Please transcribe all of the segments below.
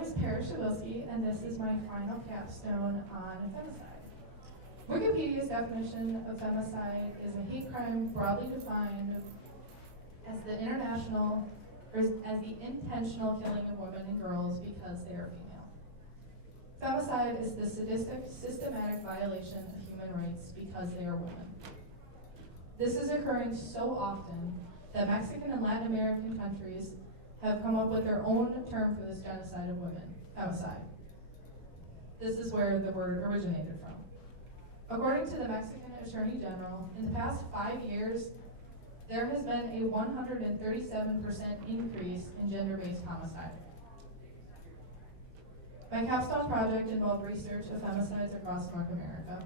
name is Jocelyne, and this is my final capstone on femicide. Wikipedia's definition of femicide is a hate crime broadly defined as the intentional killing of women and girls because they are female. Femicide is the sadistic, systematic violation of human rights because they are women. This is occurring so often that Mexican and Latin American countries have come up with their own term for this genocide of women, femicide. This is where the word originated from. According to the Mexican Attorney General, in the past 5 years, there has been a 137% increase in gender-based homicide. My capstone project involved research of femicides across North America.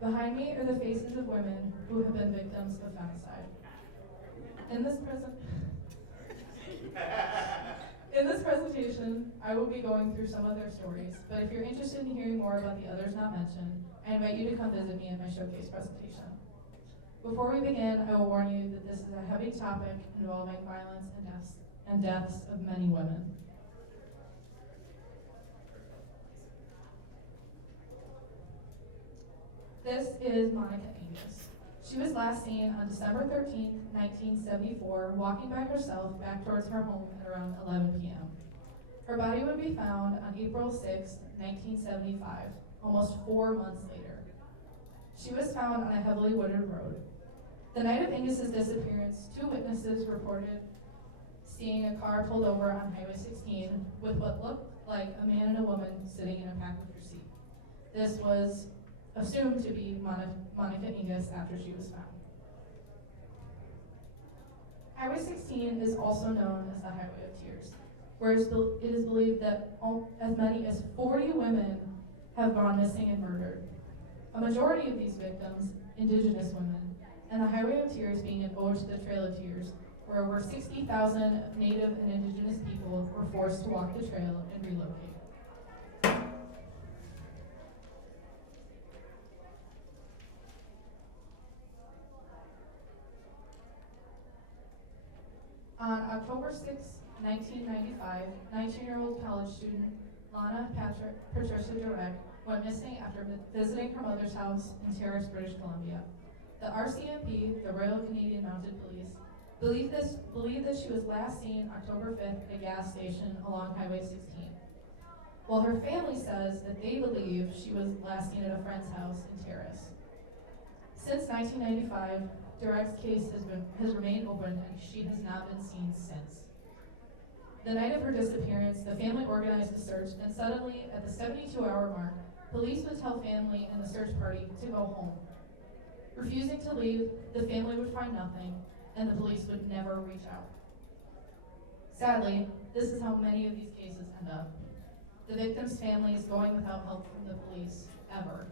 Behind me are the faces of women who have been victims of femicide. In this presentation, I will be going through some of their stories, but if you're interested in hearing more about the others not mentioned, I invite you to come visit me in my showcase presentation. Before we begin, I will warn you that this is a heavy topic involving violence and deaths of many women. This is Monica Angus. She was last seen on December 13, 1974, walking by herself back towards her home at around 11 p.m. Her body would be found on April 6, 1975, almost 4 months later. She was found on a heavily wooded road. The night of Angus's disappearance, 2 witnesses reported seeing a car pulled over on Highway 16 with what looked like a man and a woman sitting in a passenger seat. This was assumed to be Monica Angus after she was found. Highway 16 is also known as the Highway of Tears, where it is believed that as many as 40 women have gone missing and murdered. A majority of these victims, indigenous women, and the Highway of Tears being an ode to the Trail of Tears, where over 60,000 Native and indigenous people were forced to walk the trail and relocate. On October 6, 1995, 19-year-old college student Lana Patricia Durek went missing after visiting her mother's house in Terrace, British Columbia. The RCMP, the Royal Canadian Mounted Police, believed that she was last seen October 5th at a gas station along Highway 16. While her family says that they believe she was last seen at a friend's house in Terrace. Since 1995, Durek's case has remained open and she has not been seen since. The night of her disappearance, the family organized a search, and suddenly, at the 72-hour mark, police would tell family and the search party to go home. Refusing to leave, the family would find nothing, and the police would never reach out. Sadly, this is how many of these cases end up. The victims' families going without help from the police, ever.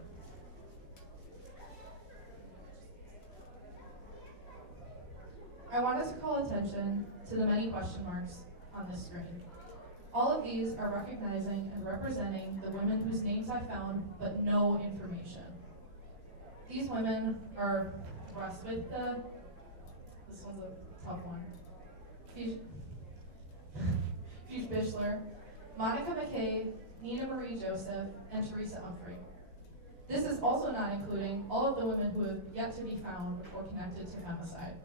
I wanted to call attention to the many question marks on this screen. All of these are recognizing and representing the women whose names I found, but no information. These women are Roswitha, this one's a tough one, Fish Bischler, Monica McKay, Nina Marie Joseph, and Teresa Humphrey. This is also not including all of the women who have yet to be found or connected to femicide.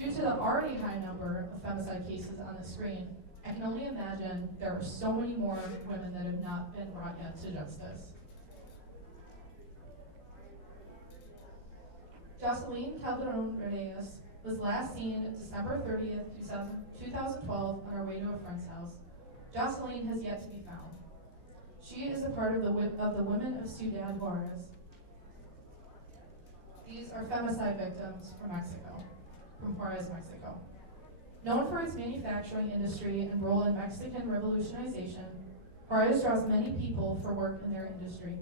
Due to the already high number of femicide cases on the screen, I can only imagine there are so many more women that have not been brought yet to justice. Jocelyne Calderon was last seen December 30th, 2012 on her way to a friend's house. Jocelyne has yet to be found. She is a part of the Women of Ciudad Juarez. These are femicide victims from Juarez, Mexico. Known for its manufacturing industry and role in Mexican revolutionization, Juarez draws many people for work in their industry.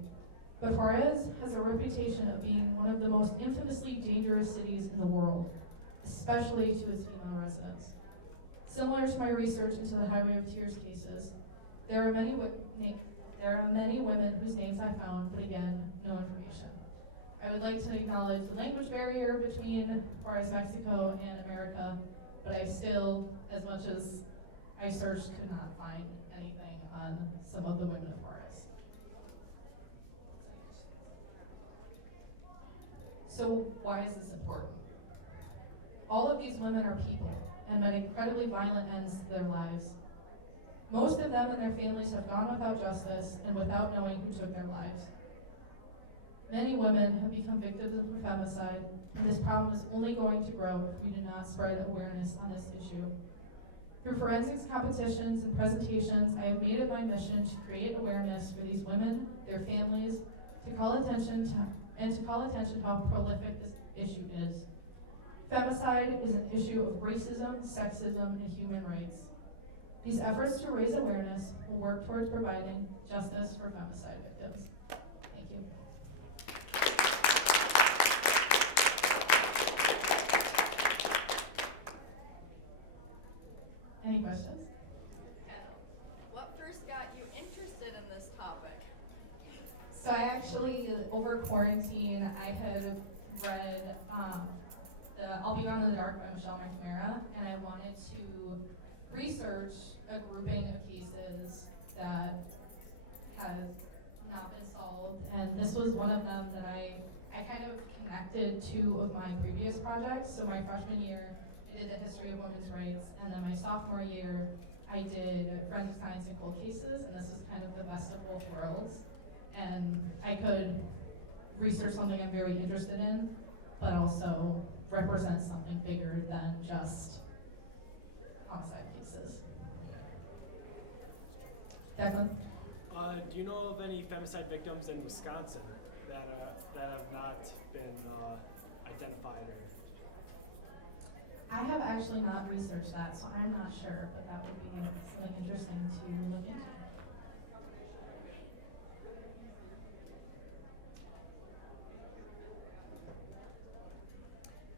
But Juarez has a reputation of being one of the most infamously dangerous cities in the world, especially to its female residents. Similar to my research into the Highway of Tears cases, there are many women whose names I found, but again, no information. I would like to acknowledge the language barrier between Juarez, Mexico and America, but I still, as much as I searched, could not find anything on some of the women of Juarez. So why is this important? All of these women are people and met incredibly violent ends to their lives. Most of them and their families have gone without justice and without knowing who took their lives. Many women have become victims of femicide, and this problem is only going to grow if we do not spread awareness on this issue. Through forensics competitions and presentations, I have made it my mission to create awareness for these women, their families, to call attention to how prolific this issue is. Femicide is an issue of racism, sexism, and human rights. These efforts to raise awareness will work towards providing justice for femicide victims. Thank you. Any questions? What first got you interested in this topic? So I actually, over quarantine, I had read I'll Be Gone in the Dark by Michelle McNamara, and I wanted to research a grouping of cases that has not been solved, and this was one of them that I kind of connected two of my previous projects. So my freshman year, I did the history of women's rights, and then my sophomore year, I did forensic science and cold cases, and this was kind of the best of both worlds. And I could research something I'm very interested in, but also represent something bigger than just homicide cases. Declan? Do you know of any femicide victims in Wisconsin that have not been identified? I have actually not researched that, so I'm not sure, but that would be something interesting to look into.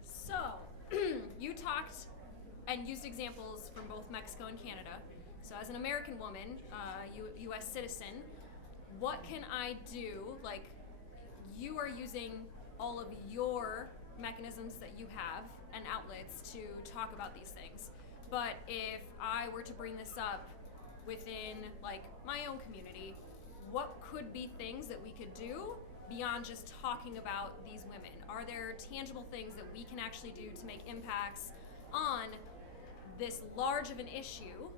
So, you talked and used examples from both Mexico and Canada. So as an American woman, U.S. citizen, what can I do? Like, you are using all of your mechanisms that you have and outlets to talk about these things. But if I were to bring this up within, like, my own community, what could be things that we could do beyond just talking about these women? Are there tangible things that we can actually do to make impacts on this large of an issue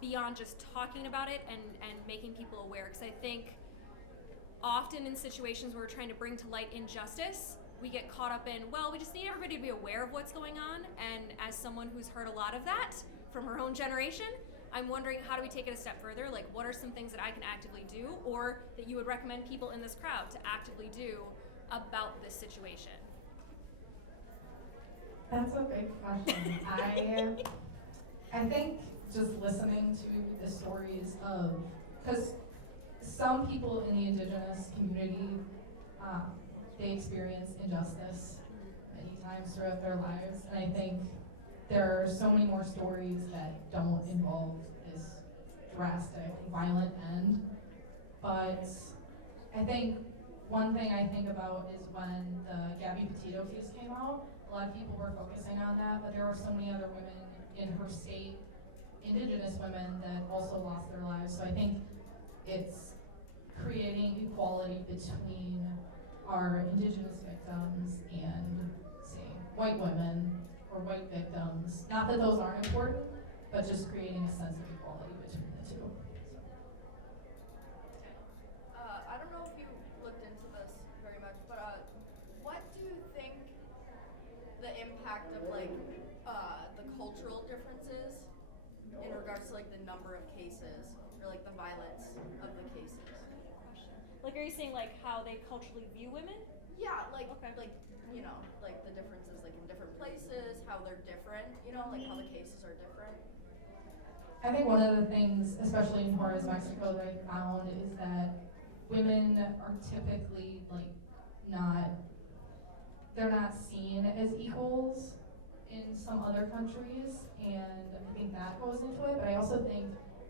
beyond just talking about it and making people aware? Because I think often in situations where we're trying to bring to light injustice, we get caught up in, well, we just need everybody to be aware of what's going on. And as someone who's heard a lot of that from her own generation, I'm wondering, how do we take it a step further? Like, what are some things that I can actively do, or that you would recommend people in this crowd to actively do about this situation? That's a big question. I think just listening to the stories of, because some people in the Indigenous community, they experience injustice many times throughout their lives, and I think there are so many more stories that don't involve this drastic, violent end. But I think one thing I think about is when the Gabby Petito case came out, a lot of people were focusing on that, but there were so many other women in her state, Indigenous women, that also lost their lives. So I think it's creating equality between our Indigenous victims and, say, white women or white victims. Not that those aren't important, but just creating a sense of equality between the two. I don't know if you looked into this very much, but what do you think the impact of like the cultural differences in regards to like the number of cases or like the violence of the cases? Like, are you saying like how they culturally view women? Yeah, like Okay. like you know, like the differences like in different places, how they're different, you know, like how the cases are different. I think one of the things, especially in Juarez, Mexico, that I found is that women are typically like they're not seen as equals in some other countries, and I think that goes into it. But I also think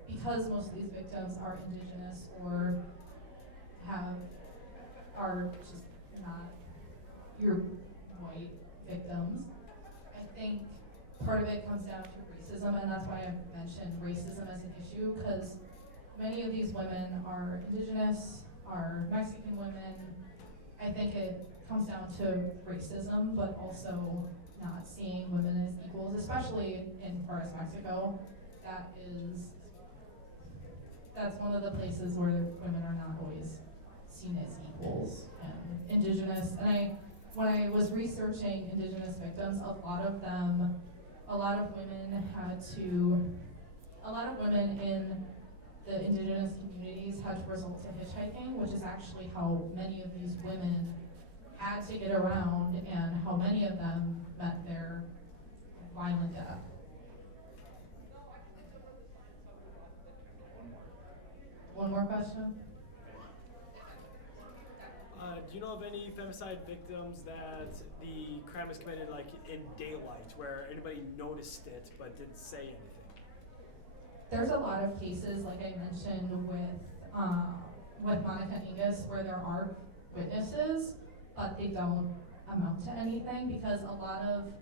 because most of these victims are Indigenous or are just not your white victims, I think part of it comes down to racism, and that's why I mentioned racism as an issue, because many of these women are indigenous, are Mexican women. I think it comes down to racism, but also not seeing women as equals, especially in Juarez, Mexico. That's one of the places where women are not always seen as equals and indigenous. And when I was researching indigenous victims, a lot of women in the indigenous communities had to resort to hitchhiking, which is actually how many of these women had to get around and how many of them met their violent death. One more question? Do you know of any femicide victims that the crime was committed like in daylight, where anybody noticed it but didn't say anything? There's a lot of cases, like I mentioned, with Monica Angus, where there are witnesses, but they don't amount to anything because a lot of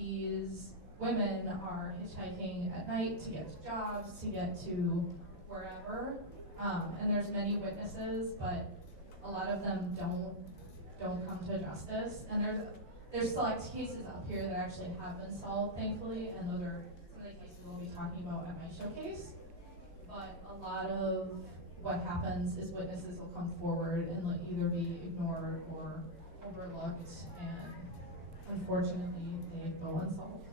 these women are hitchhiking at night to get to jobs, to get to wherever, and there's many witnesses, but a lot of them don't come to justice. And there's select cases up here that actually have been solved, thankfully, and those are some of the cases we'll be talking about at my showcase. But a lot of what happens is witnesses will come forward and they'll either be ignored or overlooked, and unfortunately they go unsolved.